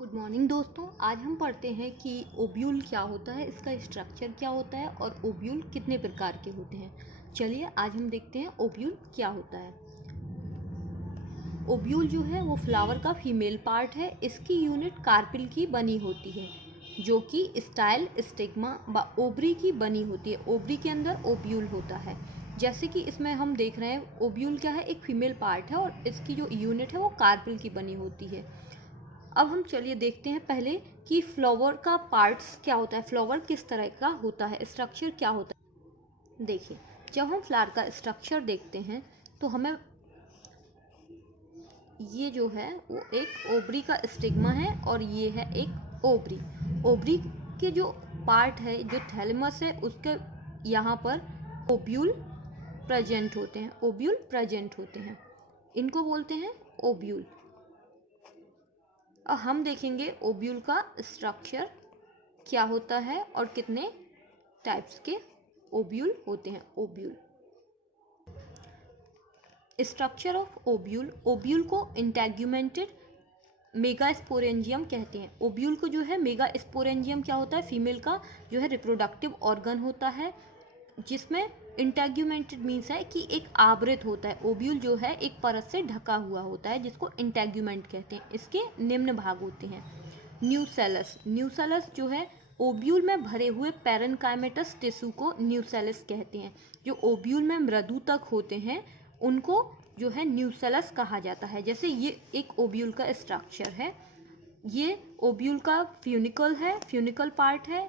Good morning दोस्तों। आज हम पढ़ते हैं कि ओब्यूल क्या होता है, इसका स्ट्रक्चर क्या होता है और ओब्यूल कितने प्रकार के होते हैं। चलिए आज हम देखते हैं ओब्यूल क्या होता है। ओब्यूल जो है वो फ्लावर का फीमेल पार्ट है। इसकी यूनिट कार्पिल की बनी होती है जो कि स्टाइल स्टिग्मा व ओवरी की बनी होती है। ओवरी के अंदर ओब्यूल होता है। जैसे कि इसमें हम देख रहे हैं ओब्यूल क्या है, एक फीमेल पार्ट है और इसकी जो यूनिट है वो कार्पिल की बनी होती है। अब हम चलिए देखते हैं पहले कि फ्लावर का पार्ट्स क्या होता है, फ्लावर किस तरह का होता है, स्ट्रक्चर क्या होता है। देखिए, जब हम फ्लावर का स्ट्रक्चर देखते हैं तो हमें ये जो है वो एक ओवरी का स्टिग्मा है और ये है एक ओवरी। ओवरी के जो पार्ट है, जो थैलेमस है, उसके यहाँ पर ओब्यूल प्रेजेंट होते हैं। ओब्यूल प्रेजेंट होते हैं, इनको बोलते हैं ओब्यूल। अब हम देखेंगे ओब्यूल का स्ट्रक्चर क्या होता है और कितने टाइप्स के ओब्यूल होते हैं। Ovule, structure of ovule. Ovule को इंटेग्यूमेंटेड मेगास्पोरेंजियम कहते हैं। ओब्यूल को जो है मेगास्पोरेंजियम क्या होता है, फीमेल का जो है रिप्रोडक्टिव ऑर्गन होता है, जिसमें इंटेग्यूमेंटेड मीन्स है कि एक आवृत होता है। ओब्यूल जो है एक परत से ढका हुआ होता है जिसको इंटेग्यूमेंट कहते हैं। इसके निम्न भाग होते हैं। न्यूसेलस, न्यूसेलस जो है ओब्यूल में भरे हुए पैरेनकाइमेटस टिश्यू को न्यूसेलस कहते हैं। जो ओब्यूल में मृदु तक होते हैं उनको जो है न्यूसेलस कहा जाता है। जैसे ये एक ओब्यूल का स्ट्रक्चर है, ये ओब्यूल का फ्यूनिकल है, फ्यूनिकल पार्ट है,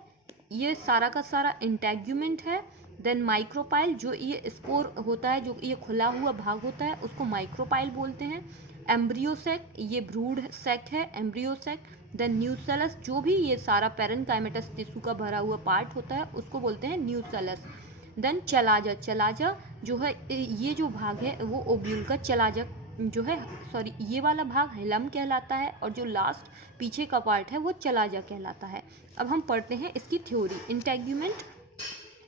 ये सारा का सारा इंटेग्यूमेंट है। देन माइक्रोपाइल, जो ये स्पोर होता है, जो ये खुला हुआ भाग होता है, उसको माइक्रोपाइल बोलते हैं। एम्ब्रियोसेक, ये भ्रूण सेक है, एम्ब्रियोसेक। देन न्यूसेलस, जो भी ये सारा पैरेनकाइमेटस टिश्यू का भरा हुआ पार्ट होता है उसको बोलते हैं न्यूसेलस। देन चलाजा, चलाजा जो है ये जो भाग है वो ओब्यूल का चलाजा जो है, सॉरी, ये वाला भाग हिलम कहलाता है और जो लास्ट पीछे का पार्ट है वो चलाजा कहलाता है। अब हम पढ़ते हैं इसकी थ्योरी। इंटेग्यूमेंट,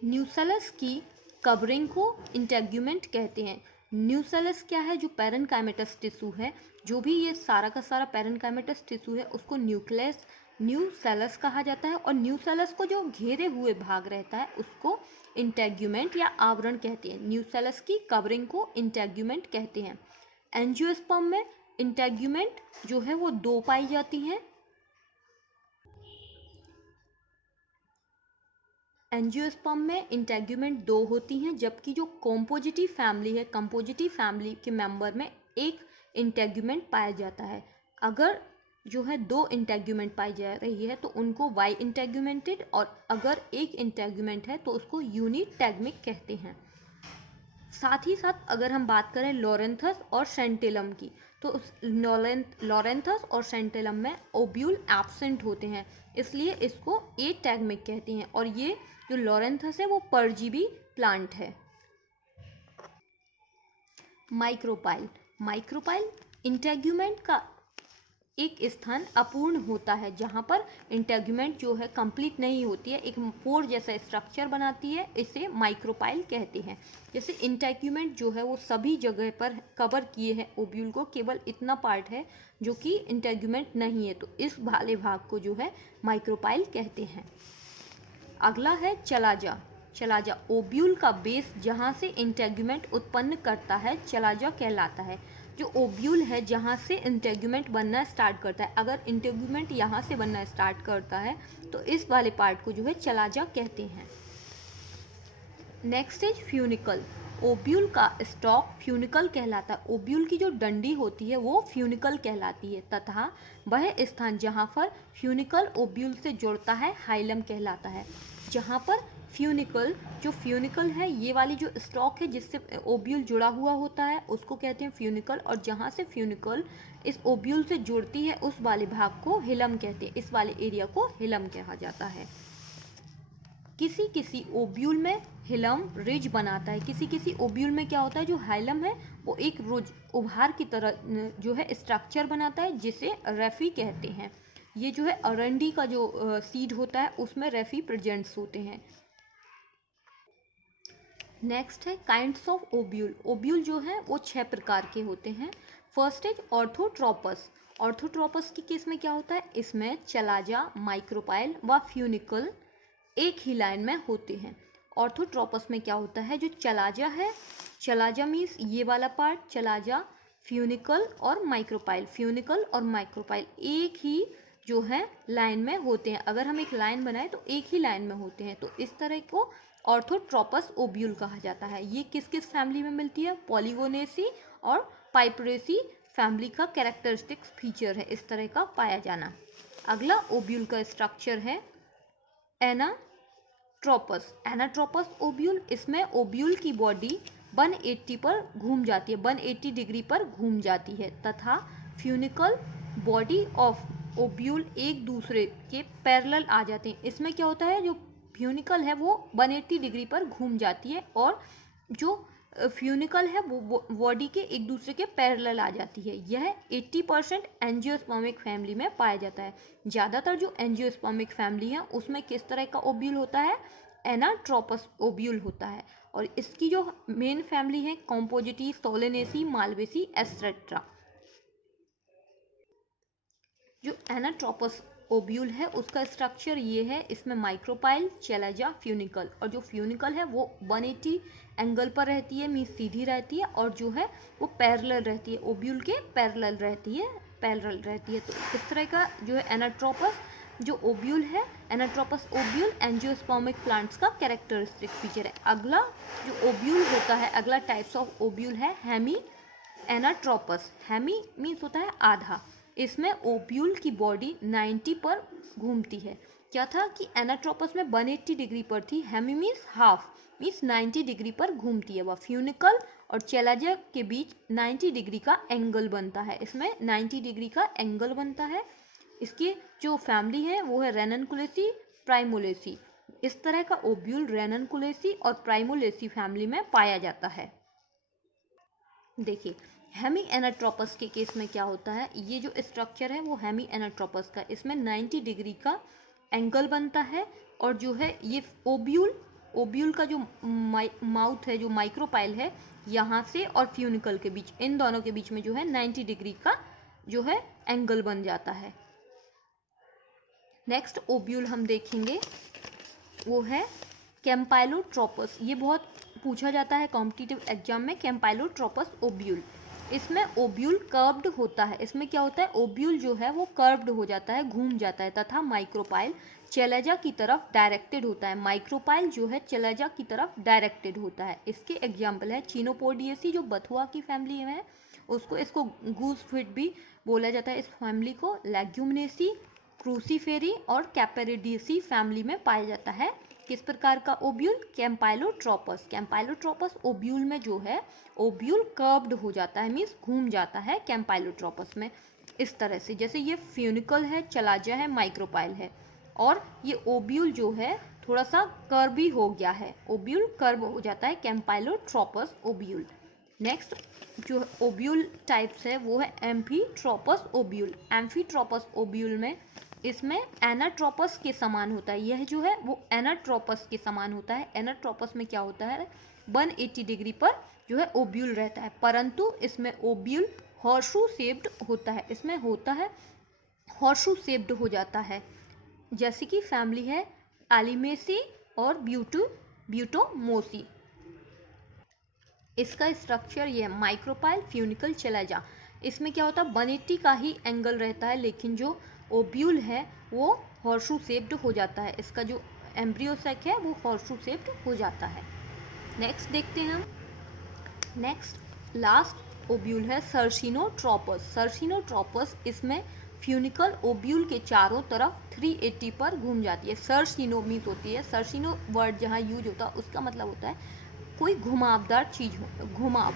न्यूसेलस की कवरिंग को इंटेग्यूमेंट कहते हैं। न्यूसेलस क्या है, जो पैरेनकाइमेटस टिश्यू है, जो भी ये सारा का सारा पैरेनकाइमेटस टिश्यू है उसको न्यूक्लियस, न्यूसेलस कहा जाता है। और न्यूसेलस को जो घेरे हुए भाग रहता है उसको इंटेग्यूमेंट या आवरण कहते हैं। न्यूसेलस की कवरिंग को इंटेग्यूमेंट कहते हैं। एंजियोस्पर्म में इंटेग्यूमेंट जो है वो दो पाई जाती हैं। एंजियोस्पर्म में इंटेग्यूमेंट दो होती हैं, जबकि जो कॉम्पोजिटिव फैमिली है, कंपोजिटिव फैमिली के मेंबर में एक इंटेग्यूमेंट पाया जाता है। अगर जो है दो इंटेग्यूमेंट पाई जा रही है तो उनको वाई इंटेग्यूमेंटेड, और अगर एक इंटेग्यूमेंट है तो उसको यूनिटैग्मिक कहते हैं। साथ ही साथ अगर हम बात करें लॉरेंथस और सेंटेलम की, तो उस लॉरेंथस और सेंटेलम में ओब्यूल एब्सेंट होते हैं, इसलिए इसको एटैग्मिक कहते हैं। और ये जो लॉरेंथस है वो परजीवी प्लांट है। माइक्रोपाइल, माइक्रोपाइल इंटेग्यूमेंट का एक स्थान अपूर्ण होता है जहाँ पर इंटेग्यूमेंट जो है कंप्लीट नहीं होती है, एक पोर जैसा स्ट्रक्चर बनाती है, इसे माइक्रोपाइल कहते हैं। जैसे इंटेग्यूमेंट जो है वो सभी जगह पर कवर किए हैं ओब्यूल को, केवल इतना पार्ट है जो कि इंटेग्यूमेंट नहीं है, तो इस वाले भाग को जो है माइक्रोपाइल कहते हैं। अगला है चलाजा। चलाजा ओब्यूल का बेस जहाँ से इंटेग्यूमेंट उत्पन्न करता है चलाजा कहलाता है। जो ओब्यूल है जहाँ से इंटेग्यूमेंट बनना स्टार्ट करता है, अगर इंटेग्यूमेंट यहाँ से बनना स्टार्ट करता है तो इस वाले पार्ट को जो है चलाजा कहते हैं। Next is funicle. ओब्यूल का स्टॉक फ्यूनिकल कहलाता है। ओब्यूल की जो डंडी होती है वो फ्यूनिकल कहलाती है तथा वह स्थान जहाँ पर फ्यूनिकल ओब्यूल से जुड़ता है हाइलम कहलाता है। जहाँ पर फ्यूनिकल, जो फ्यूनिकल है, ये वाली जो स्टॉक है जिससे ओब्यूल जुड़ा हुआ होता है उसको कहते हैं फ्यूनिकल, और जहाँ से फ्यूनिकल इस ओब्यूल से जुड़ती है उस वाले भाग को हिलम कहते हैं। इस वाले एरिया को हिलम कहा जाता है। किसी किसी ओब्यूल में हिलम रिज बनाता है। किसी किसी ओब्यूल में क्या होता है, जो हाइलम है वो एक रोज उभार की तरह जो है स्ट्रक्चर बनाता है जिसे रेफी कहते हैं। ये जो है अरंडी का जो सीड होता है उसमें रेफी प्रेजेंट्स होते हैं। नेक्स्ट है काइंड्स ऑफ ओब्यूल। ओब्यूल जो है वो 6 प्रकार के होते हैं। First is orthotropous. ऑर्थोट्रोपस के केस में क्या होता है, इसमें चलाजा, माइक्रोपाइल व फ्यूनिकल एक ही लाइन में होते हैं। ऑर्थोट्रोपस में क्या होता है, जो चलाजा है, चलाजा मीन्स ये वाला पार्ट चलाजा, फ्यूनिकल और माइक्रोपाइल, फ्यूनिकल और माइक्रोपाइल एक ही जो है लाइन में होते हैं। अगर हम एक लाइन बनाए तो एक ही लाइन में होते हैं, तो इस तरह को ऑर्थोट्रोपस ओब्यूल कहा जाता है। ये किस किस फैमिली में मिलती है, पॉलीगोनेसी और पाइपरेसी फैमिली का कैरेक्टरिस्टिक्स फीचर है इस तरह का पाया जाना। अगला ओब्यूल का स्ट्रक्चर है एनाट्रोपस। एनाट्रोपस ओब्यूल, इसमें ओब्यूल की बॉडी 180 पर घूम जाती है, 180 डिग्री पर घूम जाती है तथा फ्यूनिकल बॉडी ऑफ ओब्यूल एक दूसरे के पैरेलल आ जाते हैं। इसमें क्या होता है, जो फ्यूनिकल है वो 180 डिग्री पर घूम जाती है और जो फ्यूनिकल है वो बॉडी के एक दूसरे के पैरेलल आ जाती है। यह 80% एंजियोस्पर्मिक फैमिली में पाया जाता है। ज़्यादातर जो एंजियोस्पर्मिक फैमिली है उसमें किस तरह का ओब्यूल होता है, एनाट्रोपस ओब्यूल होता है। और इसकी जो मेन फैमिली है कॉम्पोजिटी, सोलेनेसी, मालवेसी एटसेट्रा। जो एनाट्रोपस ओब्यूल है उसका स्ट्रक्चर ये है, इसमें माइक्रोपाइल, चैलाजा, फ्यूनिकल, और जो फ्यूनिकल है वो 180 एंगल पर रहती है, मीन्स सीधी रहती है, और जो है वो पैरेलल रहती है, ओब्यूल के पैरेलल रहती है, पैरेलल रहती है। तो इस तरह का जो है एनाट्रोपस जो ओब्यूल है, एनाट्रोपस ओब्यूल एंजियोस्पर्मिक प्लांट्स का कैरेक्टरिस्टिक फीचर है। अगला जो ओब्यूल होता है, अगला टाइप्स ऑफ ओब्यूल है हेमी एनाट्रोपस। हेमी मीन्स होता है आधा। इसमें ओब्यूल की बॉडी 90 पर घूमती है। क्या था कि एनाट्रोपस में 180 डिग्री पर थी, hemi means half, means 90 degree पर घूमती है। वह फ्यूनिकल और चैलाजा के बीच 90 डिग्री का एंगल बनता है, इसमें 90 डिग्री का एंगल बनता है। इसकी जो फैमिली है वो है रेननकुलेसी, प्राइमोलेसी। इस तरह का ओब्यूल रेननकुलेसी और प्राइमोलेसी फैमिली में पाया जाता है। देखिए हेमी एनाट्रोपस के केस में क्या होता है, ये जो स्ट्रक्चर है वो हेमी एनाट्रोपस का, इसमें 90 डिग्री का एंगल बनता है और जो है ये ओब्यूल का जो माउथ है, जो माइक्रोपाइल है, यहाँ से और फ्यूनिकल के बीच, इन दोनों के बीच में जो है 90 डिग्री का जो है एंगल बन जाता है। नेक्स्ट ओब्यूल हम देखेंगे वो है कैम्पाइलोट्रोपस। ये बहुत पूछा जाता है कॉम्पिटिटिव एग्जाम में, कैम्पाइलोट्रोपस ओब्यूल। इसमें ओब्यूल कर्व्ड होता है। इसमें क्या होता है, ओब्यूल जो है वो कर्व्ड हो जाता है, घूम जाता है, तथा माइक्रोपाइल चैलाजा की तरफ डायरेक्टेड होता है। माइक्रोपाइल जो है चैलाजा की तरफ डायरेक्टेड होता है। इसके एग्जाम्पल है चिनोपोडिएसी जो बथुआ की फैमिली में है, इसको गूस फिट भी बोला जाता है इस फैमिली को। लेग्यूमिनेसी, क्रूसीफेरी और कैपेरिडीसी फैमिली में पाया जाता है। किस प्रकार का ओब्यूल, कैम्पाइलोट्रोपस। कैम्पाइलोट्रोपस ओब्यूल में जो है ओब्यूल कर्व्ड हो जाता है, मीन्स घूम जाता है कैम्पाइलोट्रोपस में इस तरह से। जैसे ये फ्यूनिकल है, चलाजा है, माइक्रोपाइल है, और ये ओब्यूल जो है थोड़ा सा कर्वी हो गया है, ओब्यूल कर्व हो जाता है कैम्पाइलोट्रोपस ओब्यूल। नेक्स्ट जो ओब्यूल टाइप्स है वो है एम्फीट्रोपस ओब्यूल। एम्फीट्रोपस ओब्यूल में इसमें एनाट्रोपस के समान होता है, यह जो है वो एनाट्रोपस के समान होता है। एनाट्रोपस में क्या होता है, 180 डिग्री पर जो है ओब्यूल रहता है, परंतु इसमें ओब्यूल हॉर्सशू शेप्ड होता है। इसमें होता है हॉर्सशू शेप्ड हो जाता है, जैसे कि फैमिली है एलिमेसी और ब्यूटोमोसी। इसका स्ट्रक्चर ये है, माइक्रोपाइल, फ्यूनिकल, चैलाजा। इसमें क्या होता है, 180 का ही एंगल रहता है, लेकिन जो ओब्यूल है वो हॉर्सशू शेप्ड हो जाता है। इसका जो एम्ब्रियोसेक है वो हॉर्सशू शेप्ड हो जाता है। नेक्स्ट देखते हैं हम। नेक्स्ट लास्ट ओब्यूल है सर्सिनोट्रोपस। सर्सिनोट्रोपस इसमें फ्यूनिकल ओब्यूल के चारों तरफ 380 पर घूम जाती है। सर्सिनो मीन्स होती है, सर्सिनो वर्ड जहाँ यूज होता है उसका मतलब होता है कोई घुमावदार चीज हो, घुमाव।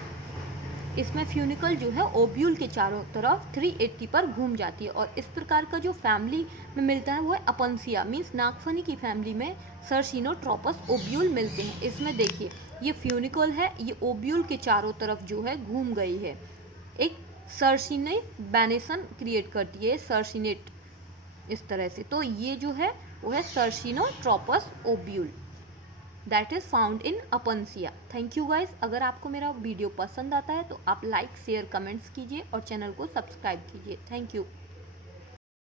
इसमें फ्यूनिकल जो है ओब्यूल के चारों तरफ 380 पर घूम जाती है। और इस प्रकार का जो फैमिली में मिलता है वो है अपनसिया, मीन्स नागफनी की फैमिली में सर्सिनोट्रोपस ओब्यूल मिलते हैं। इसमें देखिए ये फ्यूनिकल है, ये ओब्यूल के चारों तरफ जो है घूम गई है, एक सर्सिनेट बैनेसन क्रिएट करती है, सर्सिनेट इस तरह से। तो ये जो है वो है circinotropous ovule. That is found in Opuntia. Thank you guys. अगर आपको मेरा वीडियो पसंद आता है तो आप लाइक शेयर कमेंट्स कीजिए और चैनल को सब्सक्राइब कीजिए। Thank you.